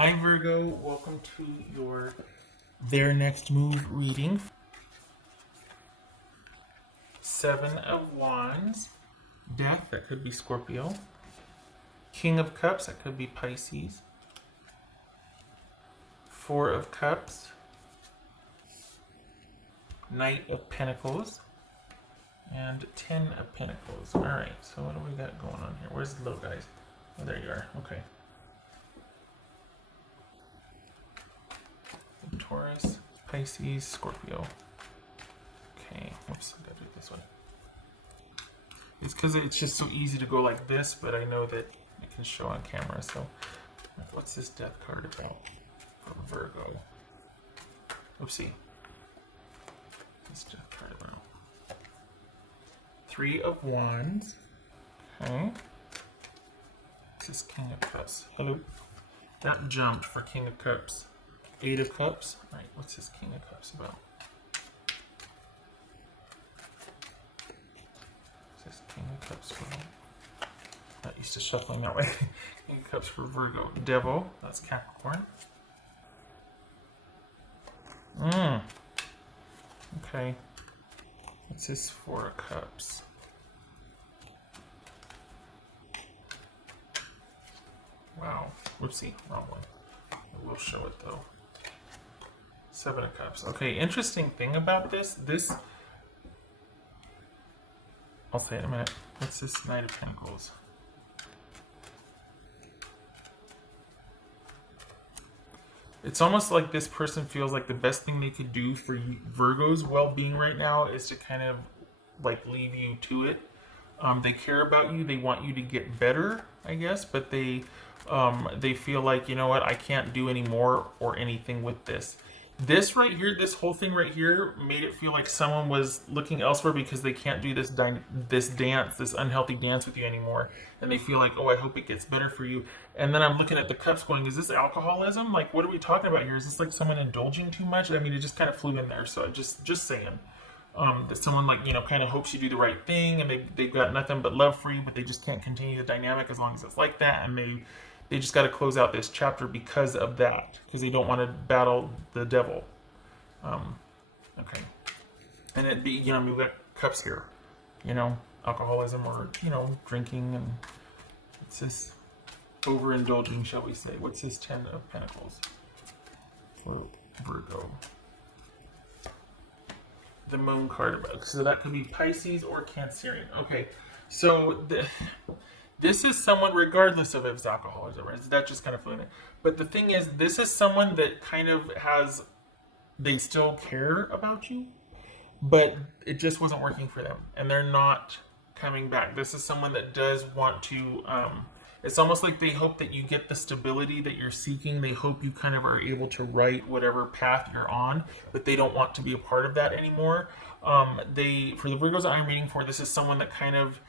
Hi Virgo, welcome to your Their Next Move reading. Seven of Wands, Death, that could be Scorpio. King of Cups, that could be Pisces. Four of Cups, Knight of Pentacles, and 10 of Pentacles. Alright, so what do we got going on here? Where's the little guys? Oh, there you are. Okay. Taurus, Pisces, Scorpio. Okay, whoops, I gotta do it this way. It's because it's just so easy to go like this, but I know that it can show on camera, so what's this death card about for Virgo? Oopsie. This death card about. Three of Wands. Okay. This is King of Cups. Hello. That jumped for King of Cups. Eight of Cups. Alright, what's this King of Cups about? What's this King of Cups for? Not used to shuffling that way. King of Cups for Virgo. Devil, that's Capricorn. Okay. What's this Four of Cups? Wow. Whoopsie, wrong one. We'll show it though. Seven of Cups. Okay, interesting thing about this. I'll say it in a minute. What's this Knight of Pentacles? It's almost like this person feels like the best thing they could do for Virgo's well-being right now is to kind of like leave you to it. They care about you. They want you to get better, I guess, but they feel like, you know what, I can't do any more or anything with this. This right here, this whole thing right here made it feel like someone was looking elsewhere because they can't do this dance, this unhealthy dance with you anymore. And they feel like, oh, I hope it gets better for you. And then I'm looking at the cups going, is this alcoholism? Like, what are we talking about here? Is this like someone indulging too much? I mean, it just kind of flew in there. So just saying. That someone like, you know, kind of hopes you do the right thing and they've got nothing but love for you, but they just can't continue the dynamic as long as it's like that. And they just got to close out this chapter because of that, because they don't want to battle the devil. Okay. And it'd be, you know, we've got cups here, you know, alcoholism or, you know, drinking, and it's this overindulging, shall we say. What's this 10 of Pentacles for Virgo? The Moon card. So that could be Pisces or Cancerian. Okay. So this is someone, regardless of if it's alcoholism, right? That just kind of flew in. But the thing is, this is someone that kind of has, they still care about you, but it just wasn't working for them. And they're not coming back. This is someone that does want to, it's almost like they hope that you get the stability that you're seeking. They hope you kind of are able to write whatever path you're on, but they don't want to be a part of that anymore. For the Virgos that I'm reading for, this is someone that kind of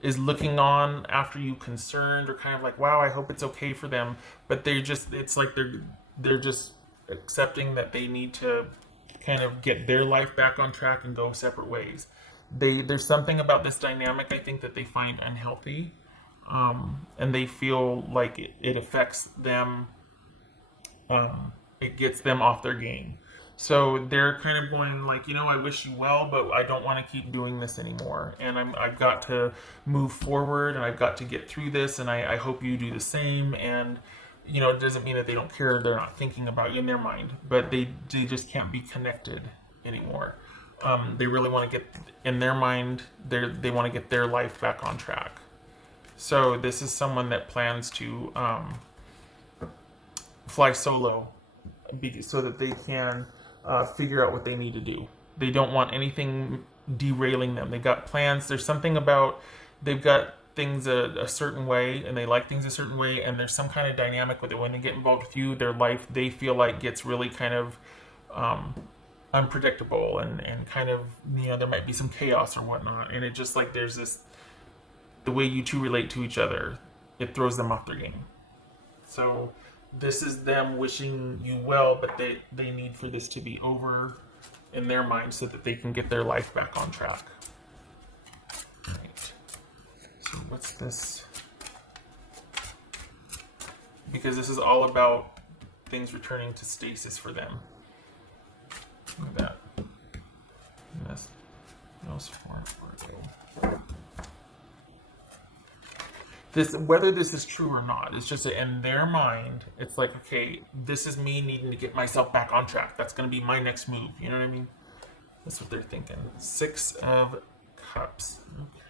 is looking on after you, concerned, or kind of like, wow, I hope it's okay for them. But it's like they're just accepting that they need to kind of get their life back on track and go separate ways. There's something about this dynamic, I think, that they find unhealthy. And they feel like it affects them. It gets them off their game. So they're kind of going like, you know, I wish you well, but I don't want to keep doing this anymore. And I've got to move forward, and I've got to get through this, and I hope you do the same. And, you know, it doesn't mean that they don't care. They're not thinking about you in their mind, but they just can't be connected anymore. They really want to get, in their mind, they want to get their life back on track. So this is someone that plans to fly solo so that they can figure out what they need to do. They don't want anything derailing them. They've got plans. There's something about, they've got things a certain way, and they like things a certain way, and there's some kind of dynamic with it. When they get involved with you, their life, they feel like, gets really kind of unpredictable, and kind of, you know, there might be some chaos or whatnot. And it just like, there's this, the way you two relate to each other, it throws them off their game. So this is them wishing you well, but they need for this to be over in their mind so that they can get their life back on track. Right. So what's this? Because this is all about things returning to stasis for them. Look at that. This knows for Virgo. This, whether this is true or not, it's just in their mind, it's like, okay, this is me needing to get myself back on track. That's going to be my next move. You know what I mean? That's what they're thinking. 6 of Cups.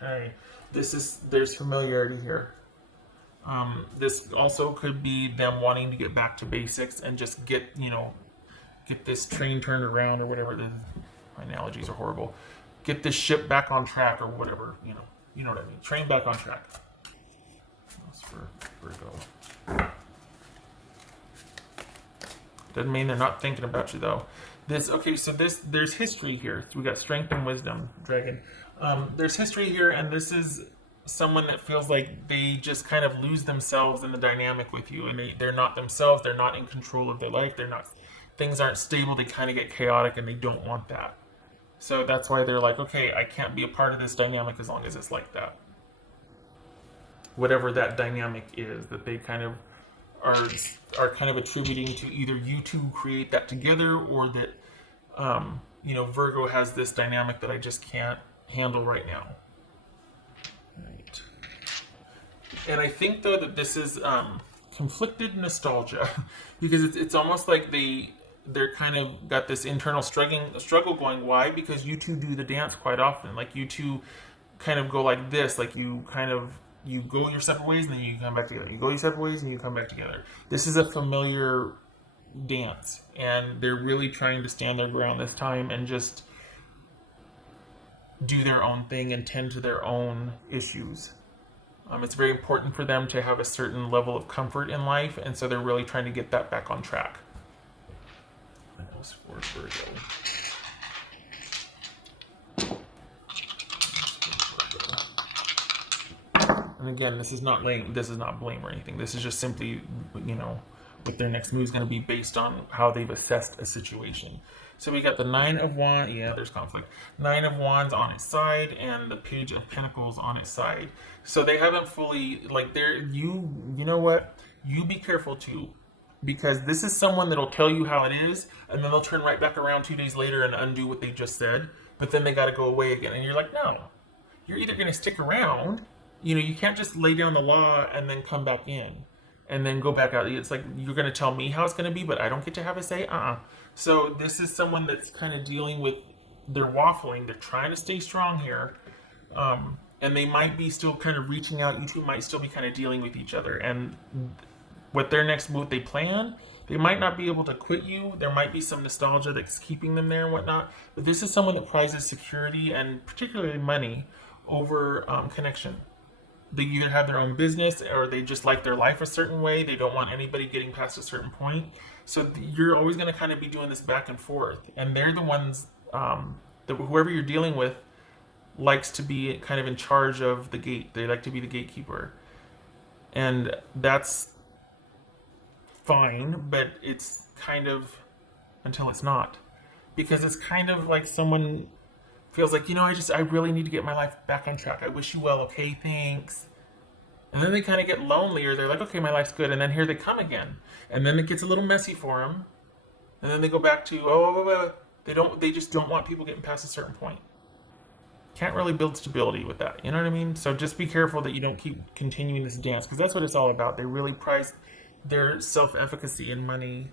Okay. There's familiarity here. This also could be them wanting to get back to basics and just get this train turned around or whatever. My analogies are horrible. Get this ship back on track or whatever. You know what I mean. Train back on track. That's for Virgo. Doesn't mean they're not thinking about you though. There's history here. So we got strength and wisdom, dragon. There's history here, and this is someone that feels like they just kind of lose themselves in the dynamic with you, and they're not themselves. They're not in control of their life. Things aren't stable. They kind of get chaotic, and they don't want that. So that's why they're like, okay, I can't be a part of this dynamic as long as it's like that. Whatever that dynamic is, that they kind of are kind of attributing to either you two create that together, or that Virgo has this dynamic that I just can't handle right now. Right. And I think though that this is conflicted nostalgia because it's almost like they're kind of got this internal struggle going. Why? Because you two do the dance quite often. Like you two kind of go like this, like you go your separate ways and then you come back together. You go your separate ways and you come back together. This is a familiar dance, and they're really trying to stand their ground this time and just do their own thing and tend to their own issues. It's very important for them to have a certain level of comfort in life, and so they're really trying to get that back on track. That was for Virgo. And again, this is not blame or anything. This is just simply, what their next move is going to be based on how they've assessed a situation. So we got the 9 of Wands. Yeah, there's conflict. 9 of Wands on its side and the Page of Pentacles on its side. So they haven't fully, you know what? You be careful too, because this is someone that'll tell you how it is, and then they'll turn right back around 2 days later and undo what they just said, but then they got to go away again. And you're like, no, you're either going to stick around. You can't just lay down the law and then come back in and then go back out. It's like, you're going to tell me how it's going to be, but I don't get to have a say? So this is someone that's kind of dealing with, they're waffling. They're trying to stay strong here. And they might be still kind of reaching out. You two might still be kind of dealing with each other. And what their next move they plan, they might not be able to quit you. There might be some nostalgia that's keeping them there and whatnot. But this is someone that prizes security and particularly money over connection. They either have their own business or they just like their life a certain way. They don't want anybody getting past a certain point. So you're always going to kind of be doing this back and forth. And they're the ones that whoever you're dealing with likes to be kind of in charge of the gate. They like to be the gatekeeper. And that's fine, but it's kind of until it's not. Because it's kind of like someone feels like, I really need to get my life back on track. I wish you well. Okay, thanks. And then they kind of get lonely, or they're like, okay, my life's good. And then here they come again. And then it gets a little messy for them. And then they go back to, they just don't want people getting past a certain point. Can't really build stability with that. You know what I mean? So just be careful that you don't keep continuing this dance, because that's what it's all about. They really prize their self-efficacy and money.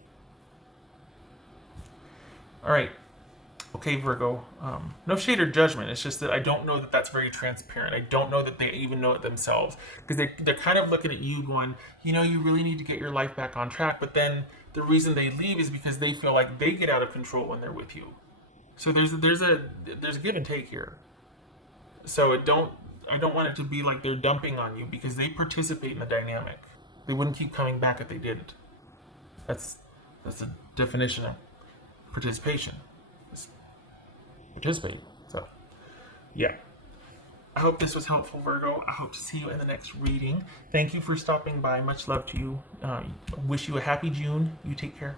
All right. Okay, Virgo, no shade or judgment. It's just that I don't know that that's very transparent. I don't know that they even know it themselves, because they're kind of looking at you going, you really need to get your life back on track. But then the reason they leave is because they feel like they get out of control when they're with you. So there's a give and take here. So I don't want it to be like they're dumping on you, because they participate in the dynamic. They wouldn't keep coming back if they didn't. That's the definition of participation. Participate. So, yeah. I hope this was helpful, Virgo. I hope to see you in the next reading. Thank you for stopping by. Much love to you. Wish you a happy June. You take care.